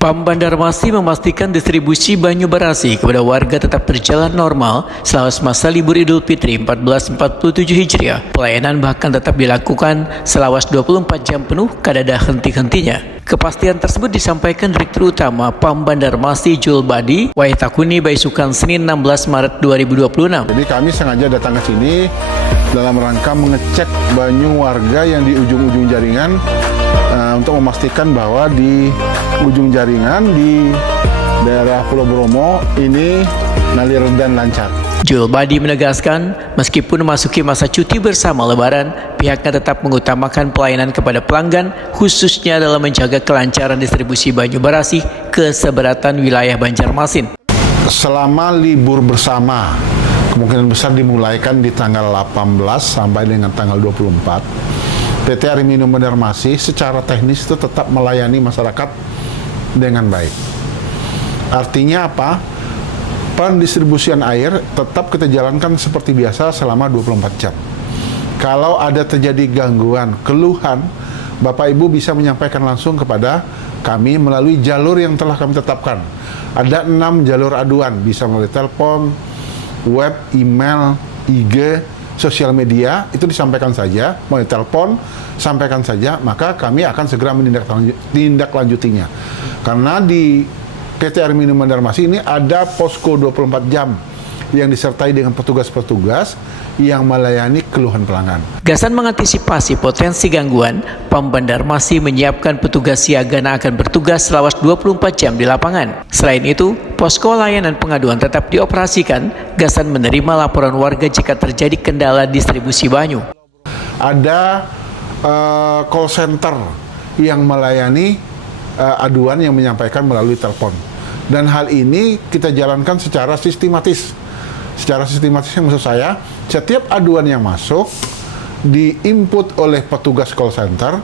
PAM Banjarmasin memastikan distribusi Banyu Barasi kepada warga tetap berjalan normal selama masa libur Idul Fitri 1447 Hijriah. Pelayanan bahkan tetap dilakukan selawas 24 jam penuh kadada henti-hentinya. Kepastian tersebut disampaikan Direktur Utama PAM Banjarmasin Julbadi Waitakuni Baisukan Senin 16 Maret 2026. Jadi kami sengaja datang ke sini dalam rangka mengecek banyu warga yang di ujung-ujung jaringan untuk memastikan bahwa di ujung jaringan di daerah Pulau Bromo ini ngalir dan lancar. Julbadi menegaskan, meskipun memasuki masa cuti bersama Lebaran, pihaknya tetap mengutamakan pelayanan kepada pelanggan, khususnya dalam menjaga kelancaran distribusi Banyu Barasi ke seberatan wilayah Banjarmasin. Selama libur bersama, kemungkinan besar dimulaikan di tanggal 18 sampai dengan tanggal 24. PT Air Minum Banjarmasin secara teknis itu tetap melayani masyarakat dengan baik. Artinya apa? Pendistribusian air tetap kita jalankan seperti biasa selama 24 jam. Kalau ada terjadi gangguan, keluhan, Bapak Ibu bisa menyampaikan langsung kepada kami melalui jalur yang telah kami tetapkan. Ada 6 jalur aduan, bisa melalui telepon, web, email, IG, sosial media, itu disampaikan saja, melalui telepon, sampaikan saja, maka kami akan segera menindaklanjutinya. Karena di PT Air Minum Banjarmasin ini ada posko 24 jam yang disertai dengan petugas-petugas yang melayani keluhan pelanggan. Gasan mengantisipasi potensi gangguan, PAM Banjarmasin menyiapkan petugas siaga yang akan bertugas selama 24 jam di lapangan. Selain itu, posko layanan pengaduan tetap dioperasikan. Gasan menerima laporan warga jika terjadi kendala distribusi banyu. Ada call center yang melayani aduan yang menyampaikan melalui telepon. Dan hal ini kita jalankan secara sistematis. Secara sistematis yang maksud saya, setiap aduan yang masuk diinput oleh petugas call center,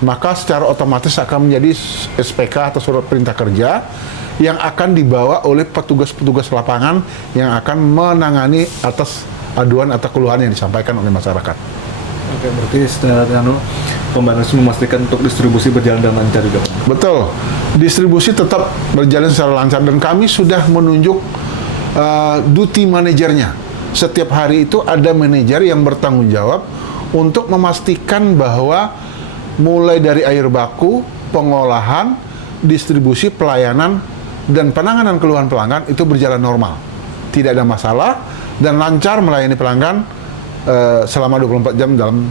maka secara otomatis akan menjadi SPK atau surat perintah kerja yang akan dibawa oleh petugas-petugas lapangan yang akan menangani atas aduan atau keluhan yang disampaikan oleh masyarakat. Oke, berarti secara PAM Banjarmasin memastikan untuk distribusi berjalan dengan lancar juga. Betul, distribusi tetap berjalan secara lancar dan kami sudah menunjuk duty manajernya. Setiap hari itu ada manajer yang bertanggung jawab untuk memastikan bahwa mulai dari air baku, pengolahan, distribusi, pelayanan, dan penanganan keluhan pelanggan itu berjalan normal. Tidak ada masalah dan lancar melayani pelanggan selama 24 jam dalam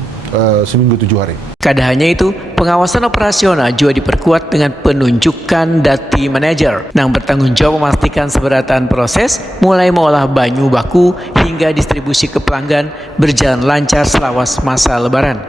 seminggu 7 hari. Kada hanya itu, pengawasan operasional juga diperkuat dengan penunjukan dati manager yang bertanggung jawab memastikan seberatan proses mulai mengolah banyu baku hingga distribusi ke pelanggan berjalan lancar selama masa Lebaran.